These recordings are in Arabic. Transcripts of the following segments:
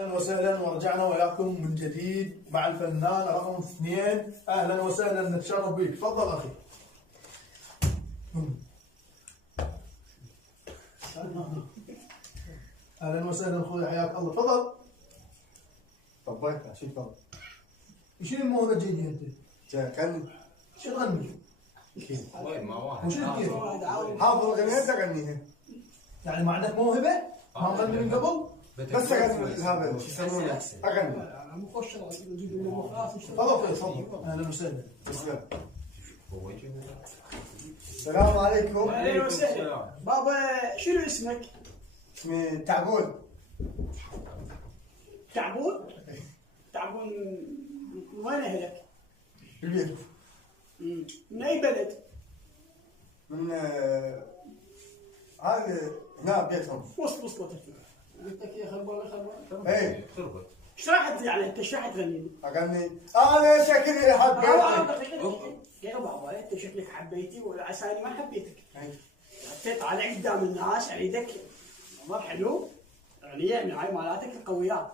اهلا وسهلا، ورجعنا وياكم من جديد مع الفنان رقم 2. اهلا وسهلا، نتشرف بك. تفضل اخي. اهلا وسهلا اخوي، حياك الله. تفضل. طبيت شو تفضل؟ شنو الموهبه الجديده انت؟ جاي كان شو تغني؟ كيف؟ وين ما واحد وشنو كيف؟ حافظ اغنيتك اغنيها يعني ما عندك موهبه؟ ما مغني من قبل؟ بس اغني هذا شو يسمونه؟ اغني تفضل اخوي تفضل. اهلا وسهلا. تسلم. هو يجي السلام عليكم. اهلا وسهلا. بابا شنو اسمك؟ اسمي تعبون. تعبون؟ تعبون من وين اهلك؟ البيت. من اي بلد؟ من هذا هنا بيتهم. وصلت الفكره. قلت لك يا خربانه. ايه خربت. ايش راح يعني انت ايش راح تغني لي؟ اغني انا شكلي حبيتك. يا بابا انت شكلك حبيتي ولا عساني ما حبيتك؟ إيه. انت طالع قدام الناس عيدك مر حلو يعني هاي مالاتك القويات.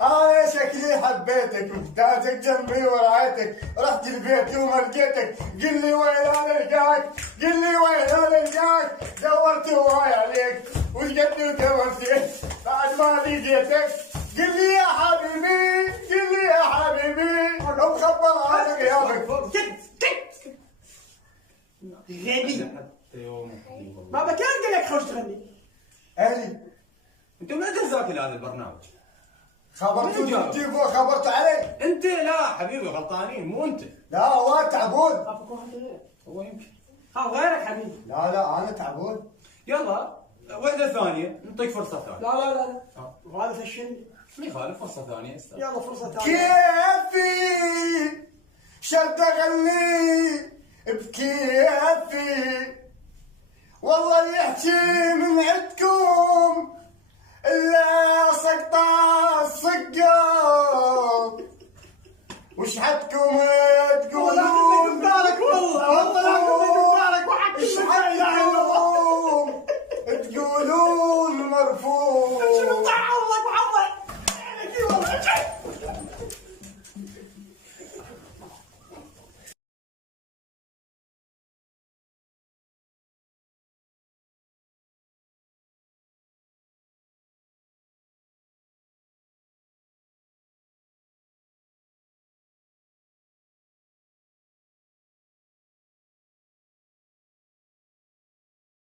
انا شكلي حبيتك محتاجك جنبي ورعيتك، رحت البيت يوم لقيتك قل لي وين انا القاك، قل لي وين انا القاك، دورت هواي عليك وشقدت وتمرتك بعد ما لقيتك، قل لي يا حبيبي قل لي يا حبيبي لو مخبر على غيابك. كت غبي. حتى يوم بابا كان قال لك خوش تغني؟ اهلي انت من ذاكر هذا البرنامج؟ خبرتوا تجيبوا خبرتوا علي؟ انت لا حبيبي غلطانين مو انت. لا هو تعبون. هو يمكن. غيرك حبيبي. لا انا تعبون. يلا وحده ثانيه نعطيك فرصه ثانيه. لا وهذا الشن. ما يخالف فرصه ثانيه استاذ. يلا فرصة ثانية. كيفي شد اغني بكيفي والله يحكي من عندكم الا سقطة السقاط، وش حدكم تقولون؟ وش حدكم تقولون مرفوض؟